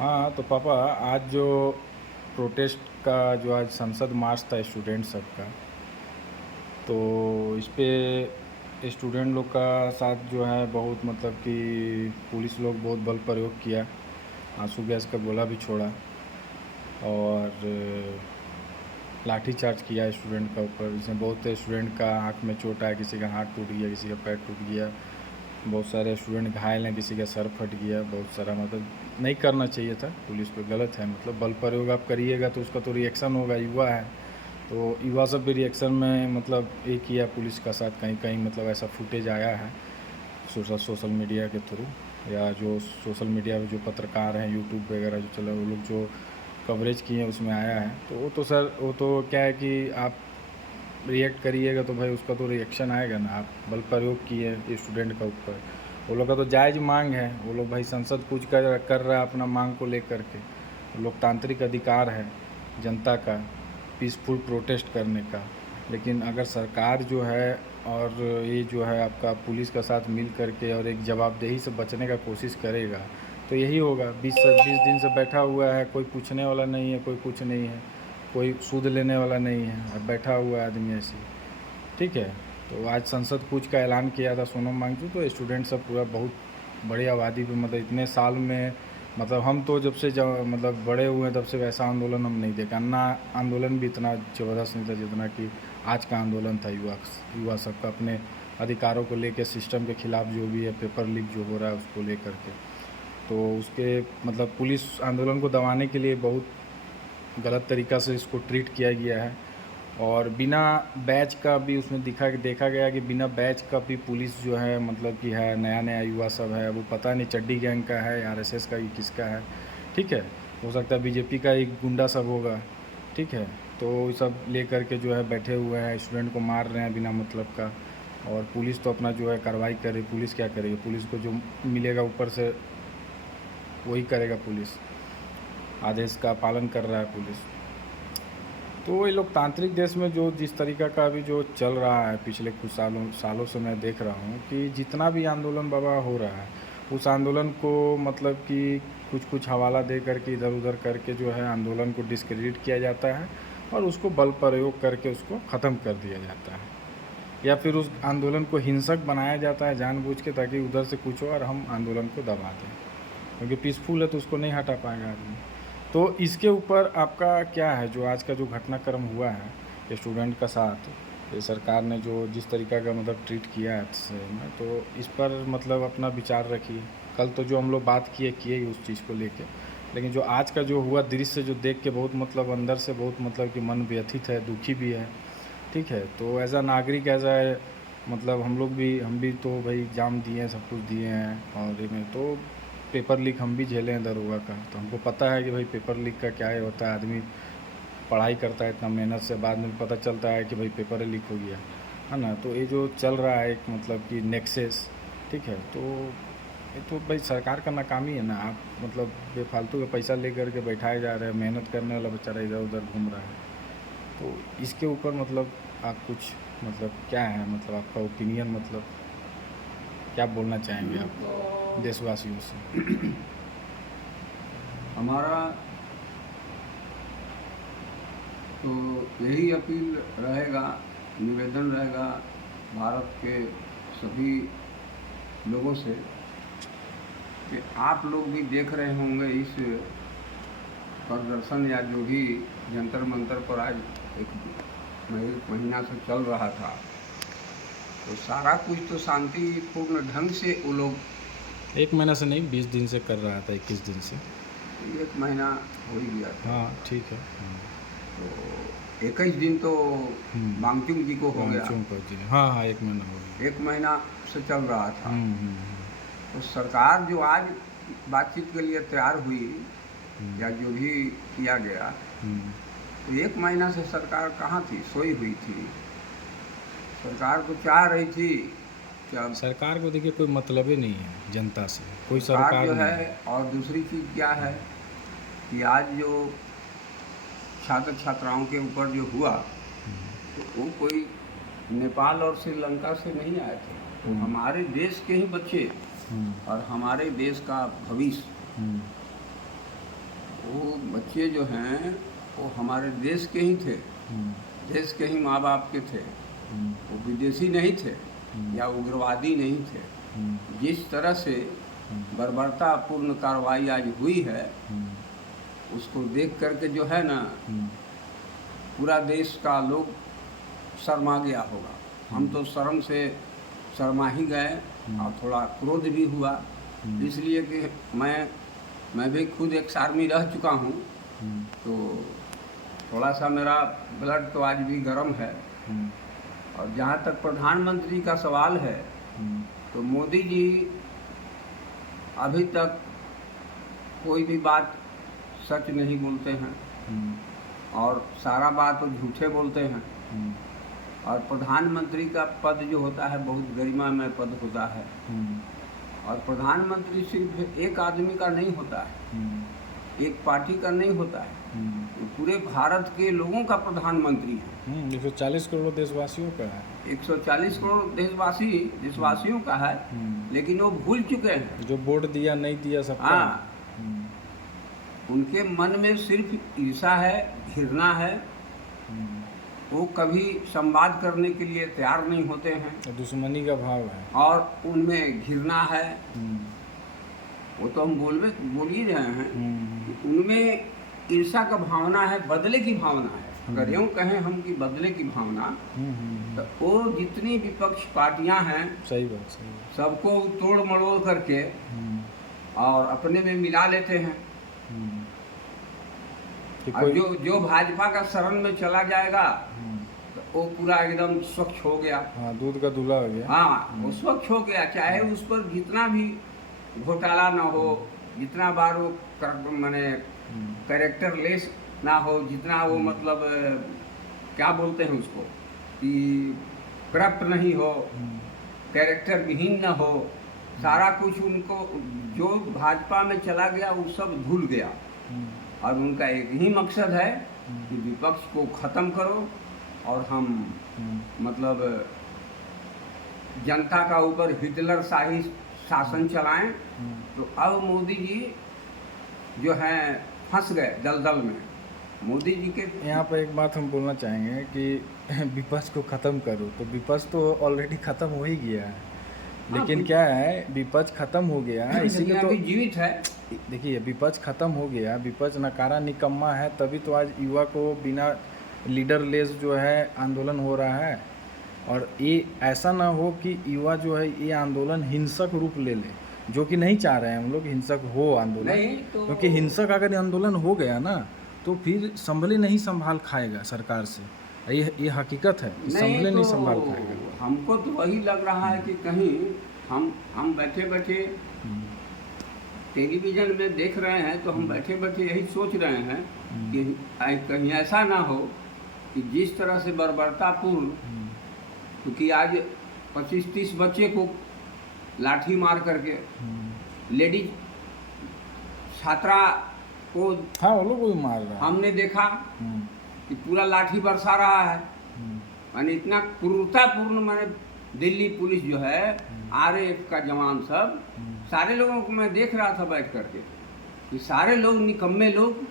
हाँ तो पापा, आज जो प्रोटेस्ट का जो आज संसद मार्च था स्टूडेंट सब का, तो इस पे स्टूडेंट लोग का साथ जो है बहुत मतलब कि पुलिस लोग बहुत बल प्रयोग किया, आंसू गैस का गोला भी छोड़ा और लाठी चार्ज किया स्टूडेंट का ऊपर। इसमें बहुत स्टूडेंट का आँख में चोट आया, किसी का हाथ टूट गया, किसी का पैर टूट गया, बहुत सारे स्टूडेंट घायल हैं, किसी का सर फट गया, बहुत सारा मतलब नहीं करना चाहिए था। पुलिस पे गलत है, मतलब बल प्रयोग आप करिएगा तो उसका तो रिएक्शन होगा। युवा है तो युवा सब भी रिएक्शन में मतलब एक किया पुलिस का साथ। कहीं कहीं मतलब ऐसा फुटेज आया है सोशल मीडिया के थ्रू, या जो सोशल मीडिया में जो पत्रकार हैं यूट्यूब वगैरह जो चला वो लोग जो कवरेज किए हैं उसमें आया है। तो वो तो सर वो तो क्या है कि आप रिएक्ट करिएगा तो भाई उसका तो रिएक्शन आएगा ना। आप बल प्रयोग किए स्टूडेंट का ऊपर, वो लोग का तो जायज़ मांग है। वो लोग भाई संसद कुछ कर रहा है अपना मांग को लेकर के। लोकतांत्रिक अधिकार है जनता का पीसफुल प्रोटेस्ट करने का। लेकिन अगर सरकार जो है और ये जो है आपका पुलिस का साथ मिल करके और एक जवाबदेही से बचने का कोशिश करेगा तो यही होगा। 20 दिन से बैठा हुआ है, कोई पूछने वाला नहीं है, कोई कुछ नहीं है, कोई सूद लेने वाला नहीं है, अब बैठा हुआ है आदमी ऐसे। ठीक है, तो आज संसद कूच का ऐलान किया था सोनम वांगचुक, तो स्टूडेंट सब पूरा बहुत बड़ी आबादी पे मतलब इतने साल में मतलब हम तो जब मतलब बड़े हुए हैं तब से वैसा आंदोलन हम नहीं देखा। अन्ना आंदोलन भी इतना ज़बरदस्त नहीं था जितना कि आज का आंदोलन था। युवा सबका अपने अधिकारों को लेकर, सिस्टम के खिलाफ जो भी है, पेपर लीक जो हो रहा है उसको लेकर के, तो उसके मतलब पुलिस आंदोलन को दबाने के लिए बहुत गलत तरीक़ा से इसको ट्रीट किया गया है। और बिना बैच का भी उसमें देखा गया कि बिना बैच का भी पुलिस जो है मतलब कि है, नया नया युवा सब है, वो पता नहीं चड्डी गैंग का है, आरएसएस का, कि किसका है। ठीक है, हो सकता है बीजेपी का एक गुंडा सब होगा। ठीक है, तो ये सब ले करके जो है बैठे हुए हैं, स्टूडेंट को मार रहे हैं बिना मतलब का। और पुलिस तो अपना जो है कार्रवाई कर रही। पुलिस क्या करेगी? पुलिस को जो मिलेगा ऊपर से वही करेगा। पुलिस आदेश का पालन कर रहा है पुलिस। तो ये लोकतांत्रिक देश में जो जिस तरीक़ा का अभी जो चल रहा है पिछले कुछ सालों से मैं देख रहा हूँ कि जितना भी आंदोलन बाबा हो रहा है, उस आंदोलन को मतलब कि कुछ हवाला दे करके इधर उधर करके जो है आंदोलन को डिस्क्रेडिट किया जाता है और उसको बल प्रयोग करके उसको ख़त्म कर दिया जाता है, या फिर उस आंदोलन को हिंसक बनाया जाता है जानबूझ के, ताकि उधर से कुछ हो और हम आंदोलन को दबा दें। क्योंकि पीसफुल है तो उसको नहीं हटा पाएगा आदमी। तो इसके ऊपर आपका क्या है? जो आज का जो घटनाक्रम हुआ है स्टूडेंट का साथ, ये सरकार ने जो जिस तरीक़ा का मतलब ट्रीट किया है में, तो इस पर मतलब अपना विचार रखिए। कल तो जो हम लोग बात किए उस चीज़ को लेके, लेकिन जो आज का जो हुआ दृश्य जो देख के बहुत मतलब अंदर से बहुत मतलब कि मन व्यथित है, दुखी भी है। ठीक है, तो एज़ अ नागरिक, मतलब हम भी तो भाई एग्ज़ाम दिए हैं, सब कुछ दिए हैं, और में तो पेपर लीक हम भी झेले हैं दरोगा का। तो हमको पता है कि भाई पेपर लीक का क्या है होता है। आदमी पढ़ाई करता है इतना मेहनत से, बाद में पता चलता है कि भाई पेपर लीक हो गया है ना। तो ये जो चल रहा है एक मतलब कि नेक्सेस, ठीक है, तो ये तो भाई सरकार का नाकामी है ना। आप मतलब बेफालतू का पैसा ले करके बैठाए जा रहे हैं, मेहनत करने वाला बेचारा इधर उधर घूम रहा है। तो इसके ऊपर मतलब आप कुछ मतलब क्या है, मतलब आपका ओपिनियन, मतलब क्या बोलना चाहेंगे आप देशवासियों से? हमारा तो यही अपील रहेगा, निवेदन रहेगा भारत के सभी लोगों से कि आप लोग भी देख रहे होंगे इस प्रदर्शन या जो भी जंतर मंतर पर आज एक महीना से चल रहा था, तो सारा कुछ तो शांतिपूर्ण ढंग से वो लोग 1 महीना से नहीं, 20 दिन से कर रहा था, 21 दिन से। 1 महीना हो ही गया था। हाँ ठीक है। तो 21 दिन तो वांगचुक जी को हो गया। हाँ हाँ, 1 महीना हो गया। 1 महीना से चल रहा था। हम्म। तो सरकार जो आज बातचीत के लिए तैयार हुई या जो भी किया गया, तो 1 महीना से सरकार कहाँ थी? सोई हुई थी। सरकार को चाह रही थी कि अब सरकार को देखिए कोई मतलब ही नहीं है जनता से, कोई सरकार जो नहीं है। और दूसरी चीज़ क्या है कि आज जो छात्र छात्राओं के ऊपर जो हुआ, तो वो कोई नेपाल और श्रीलंका से नहीं आए थे, तो हमारे देश के ही बच्चे और हमारे देश का भविष्य वो बच्चे जो हैं वो हमारे देश के ही थे, देश के ही माँ बाप के थे, वो विदेशी नहीं थे या उग्रवादी नहीं थे। जिस तरह से बर्बरतापूर्ण कार्रवाई आज हुई है, उसको देख करके जो है ना पूरा देश का लोग शर्मा गया होगा। हम तो शर्म से शर्मा ही गए और थोड़ा क्रोध भी हुआ, इसलिए कि मैं भी खुद एक आर्मी रह चुका हूँ, तो थोड़ा सा मेरा ब्लड तो आज भी गर्म है। और जहाँ तक प्रधानमंत्री का सवाल है, तो मोदी जी अभी तक कोई भी बात सच नहीं बोलते हैं और सारा बात तो झूठे बोलते हैं। और प्रधानमंत्री का पद जो होता है बहुत गरिमामय पद होता है, और प्रधानमंत्री सिर्फ एक आदमी का नहीं होता है, एक पार्टी का नहीं होता है, वो पूरे भारत के लोगों का प्रधानमंत्री है। 140 करोड़ देशवासियों का है। 140 करोड़ देशवासियों का है, लेकिन वो भूल चुके हैं जो वोट दिया नहीं दिया सबका। हाँ, उनके मन में सिर्फ ईर्ष्या है, घृणा है, वो कभी संवाद करने के लिए तैयार नहीं होते हैं, दुश्मनी का भाव है और उनमें घृणा है। वो तो हम बोल ही रहे हैं, उनमें ईर्ष्या का भावना है, बदले की भावना है। अगर यूँ कहें हम कि बदले की भावना, तो वो जितनी विपक्ष पार्टियां हैं, सही बात, सबको तोड़ मड़ोड़ करके और अपने में मिला लेते हैं। और जो भाजपा का शरण में चला जाएगा तो वो पूरा एकदम स्वच्छ हो गया। हाँ, दूध का दूल्हा हो गया। हाँ, वो स्वच्छ हो गया, चाहे उस पर जितना भी घोटाला ना हो, जितना बार वो माने कैरेक्टर लेस ना हो, जितना वो मतलब क्या बोलते हैं उसको कि करप्ट नहीं हो, कैरेक्टर विहीन न हो, सारा कुछ उनको जो भाजपा में चला गया वो सब भूल गया। और उनका एक ही मकसद है कि विपक्ष को ख़त्म करो और हम मतलब जनता का ऊपर हिटलर शाही शासन चलाएं। तो अब मोदी जी जो हैं फंस गए दलदल में। मोदी जी के यहाँ पर एक बात हम बोलना चाहेंगे कि विपक्ष को ख़त्म करो, तो विपक्ष तो ऑलरेडी ख़त्म हो ही गया है। लेकिन क्या है, विपक्ष खत्म हो गया इसीलिए तो जीवित है। देखिए, विपक्ष खत्म हो गया, विपक्ष नकारा निकम्मा है, तभी तो आज युवा को बिना लीडर लेस जो है आंदोलन हो रहा है। और ये ऐसा ना हो कि युवा जो है ये आंदोलन हिंसक रूप ले ले, जो कि नहीं चाह रहे हैं हम लोग हिंसक हो आंदोलन, तो क्योंकि हिंसक अगर आंदोलन हो गया ना तो फिर संभले नहीं संभाल खाएगा सरकार से। ये हकीकत है, संभले नहीं संभाल खाएगा। हमको तो वही लग रहा है कि कहीं हम बैठे बैठे टेलीविज़न में देख रहे हैं, तो हम बैठे बैठे यही सोच रहे हैं कि कहीं ऐसा ना हो कि जिस तरह से बर्बरतापूर्ण, क्योंकि आज 25-30 बच्चे को लाठी मार करके लेडीज छात्रा को, हाँ, वो लोग भी मार रहा है, हमने देखा कि पूरा लाठी बरसा रहा है। माने इतना क्रूरतापूर्ण, माने दिल्ली पुलिस जो है, आरएएफ का जवान सब, सारे लोगों को मैं देख रहा था बैठ करके कि सारे लोग निकम्मे लोग।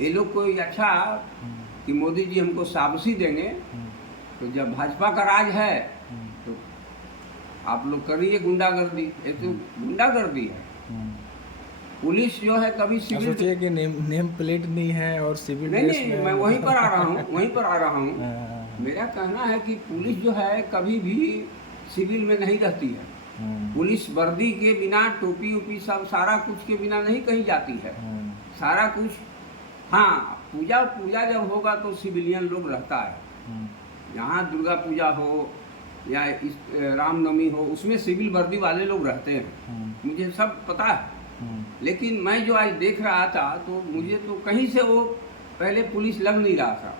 ये लोग कोई अच्छा कि मोदी जी हमको शाबाशी देंगे, तो जब भाजपा का राज है तो आप लोग करिए गुंडागर्दी। ये तो गुंडागर्दी है। पुलिस जो है कभी सिविल, सोचिए कि नेम प्लेट नहीं है और सिविल नहीं, मैं वहीं पर आ रहा हूँ। मेरा कहना है कि पुलिस जो है कभी भी सिविल में नहीं रहती है। पुलिस वर्दी के बिना, टोपी उपी सब सारा कुछ के बिना नहीं कहीं जाती है। सारा कुछ, हाँ, पूजा जब होगा तो सिविलियन लोग रहता है। यहाँ दुर्गा पूजा हो या रामनवमी हो, उसमें सिविल वर्दी वाले लोग रहते हैं, मुझे सब पता है। लेकिन मैं जो आज देख रहा था तो मुझे तो कहीं से वो पहले पुलिस लग नहीं रहा था,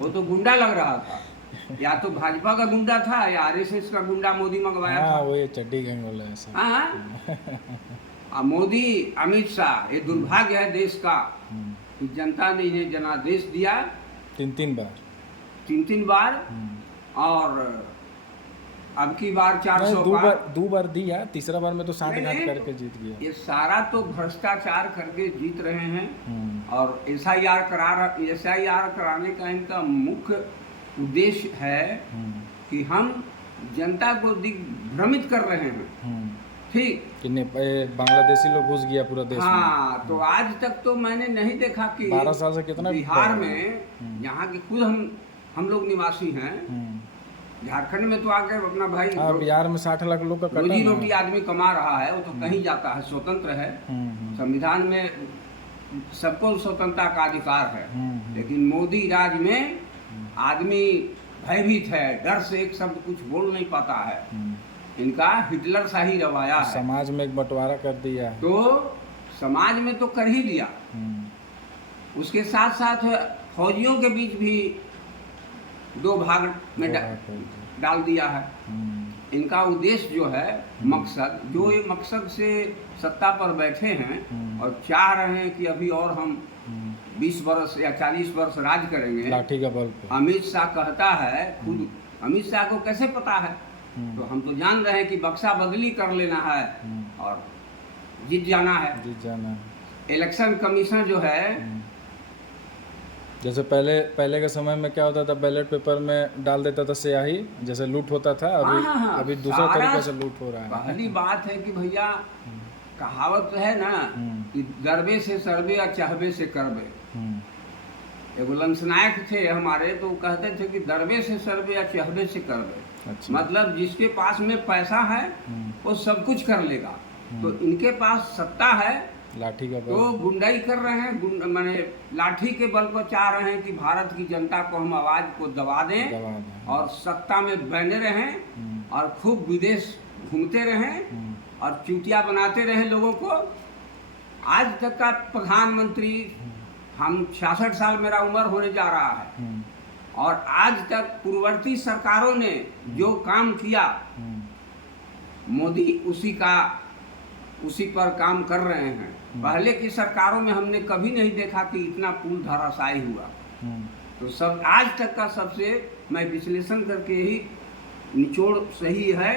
वो तो गुंडा लग रहा था। या तो भाजपा का गुंडा था या आरएसएस का गुंडा मोदी मंगवाया था। वो ये चड्डी गैंग वाला है सब। हाँ, मोदी अमित शाह, ये दुर्भाग्य है देश का कि जनता ने इन्हें जनादेश दिया 3-3 बार। 3-3 बार, और अब की बार नहीं, 400 दो बार दिया, तीसरा बार में तो साठ नहीं, घाट नहीं, करके जीत गया। ये सारा तो भ्रष्टाचार करके जीत रहे हैं। हम्म, और एसआईआर कराने का इनका मुख्य उद्देश्य है हम्म, कि हम जनता को दिग्भ्रमित कर रहे हैं। हम्म, ठीक। कि बांग्लादेशी लोग घुस गया पूरा देश में। हाँ, तो आज तक तो मैंने नहीं देखा कि 12 साल से कितना बिहार बढ़ रहा है। में, यहाँ के खुद हम लोग निवासी हैं, हम्म। झारखंड में तो आके अपना भाई हाँ, बिहार में 60 लाख लोग का कटा रोजी ना। रोटी आदमी कमा रहा है, वो तो कहीं जाता है, स्वतंत्र है। संविधान में सबको स्वतंत्रता का अधिकार है। लेकिन मोदी राज में आदमी भयभीत है, डर से एक शब्द कुछ बोल नहीं पाता है। इनका हिटलर शाही रवाया है। समाज में एक बंटवारा कर दिया है। तो समाज में तो कर ही दिया, उसके साथ साथ फौजियों के बीच भी दो भाग में डाल दिया है। इनका उद्देश्य जो है, मकसद, जो ये मकसद से सत्ता पर बैठे हैं और चाह रहे हैं कि अभी और हम 20 वर्ष या 40 वर्ष राज करेंगे, लाठी का बल पे। अमित शाह कहता है, खुद अमित शाह को कैसे पता है? तो हम तो जान रहे हैं कि बक्सा बदली कर लेना है और जीत जाना है। इलेक्शन कमीशन जो है, जैसे पहले के समय में क्या होता था, बैलेट पेपर में डाल देता था स्याही, जैसे लूट होता था। अभी दूसरा तरीके से लूट हो रहा है। पहली बात है कि भैया, कहावत तो है ना कि दरबे से सरबे या चाहबे से करबे। एगो लंसनायक थे हमारे, तो कहते थे कि दरबे से सरबे या चाहबे से करबे। अच्छा। मतलब जिसके पास में पैसा है वो सब कुछ कर लेगा। तो इनके पास सत्ता है, लाठी का बल, तो गुंडाई कर रहे हैं, माने लाठी के बल पर चाह रहे हैं कि भारत की जनता को हम आवाज को दबा दें और सत्ता में बने रहें और खूब विदेश घूमते रहें और चूतिया बनाते रहे लोगों को। आज तक का प्रधानमंत्री, हम 66 साल मेरा उम्र होने जा रहा है, और आज तक पूर्ववर्ती सरकारों ने जो काम किया, मोदी उसी पर काम कर रहे हैं। पहले की सरकारों में हमने कभी नहीं देखा कि इतना पुल धराशायी हुआ। तो सब आज तक का सबसे, मैं विश्लेषण करके ही निचोड़ सही है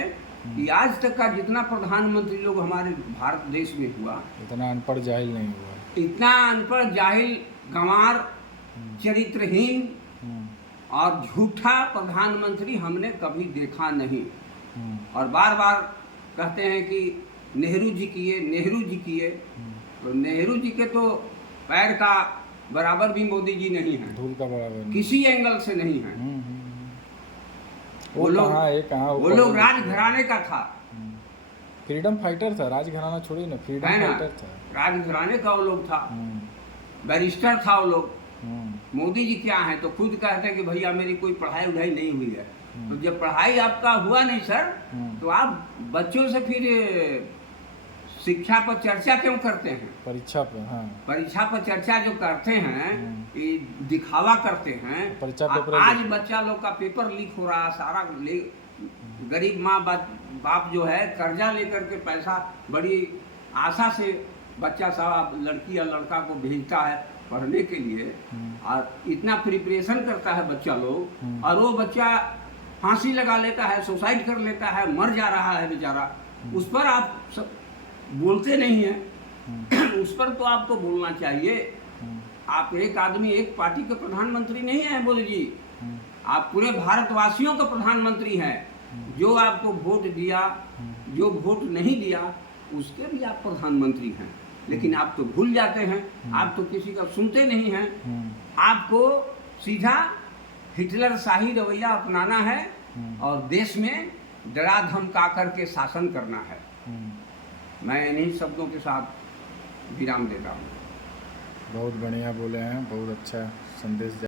कि आज तक का जितना प्रधानमंत्री लोग हमारे भारत देश में हुआ, इतना अनपढ़ जाहिल नहीं हुआ। इतना अनपढ़ जाहिल, गंवार, चरित्रहीन और झूठा प्रधानमंत्री हमने कभी देखा नहीं। और बार बार कहते हैं कि नेहरू जी किए, तो नेहरू जी के तो पैर का बराबर भी मोदी जी नहीं है, धूल का बराबर किसी एंगल से नहीं है। वो लोग राजघराने का था, फ्रीडम फाइटर था। राजघराना छोड़िए ना, फ्रीडम फाइटर था, राजघराने का वो लोग था, बैरिस्टर था वो लोग। मोदी जी क्या है, तो खुद कहते हैं कि भैया मेरी कोई पढ़ाई उढ़ाई नहीं हुई है। तो जब पढ़ाई आपका हुआ नहीं सर, तो आप बच्चों से फिर शिक्षा पर चर्चा क्यों करते हैं? परीक्षा पर, हाँ, परीक्षा पर चर्चा जो करते हैं, ये दिखावा करते हैं। परीक्षा पेपर आज बच्चा लोग का पेपर लीक हो रहा है, सारा गरीब माँ बाप जो है कर्जा लेकर के पैसा बड़ी आशा से बच्चा साहब, लड़की या लड़का को भेजता है पढ़ने के लिए, और इतना प्रिपरेशन करता है बच्चा लोग, और वो बच्चा फांसी लगा लेता है, सुसाइड कर लेता है, मर जा रहा है बेचारा। उस पर आप सब बोलते नहीं हैं। उस पर तो आपको बोलना चाहिए। आप एक आदमी, एक पार्टी के प्रधानमंत्री नहीं है मोदी जी, आप पूरे भारतवासियों का प्रधानमंत्री हैं। जो आपको वोट दिया, जो वोट नहीं दिया, उसके भी आप प्रधानमंत्री हैं। लेकिन आप तो भूल जाते हैं, आप तो किसी का सुनते नहीं हैं। आपको सीधा हिटलर शाही रवैया अपनाना है और देश में डरा धमका करके शासन करना है। मैं इन्हीं शब्दों के साथ विराम देता हूँ। बहुत बढ़िया बोले हैं, बहुत अच्छा संदेश।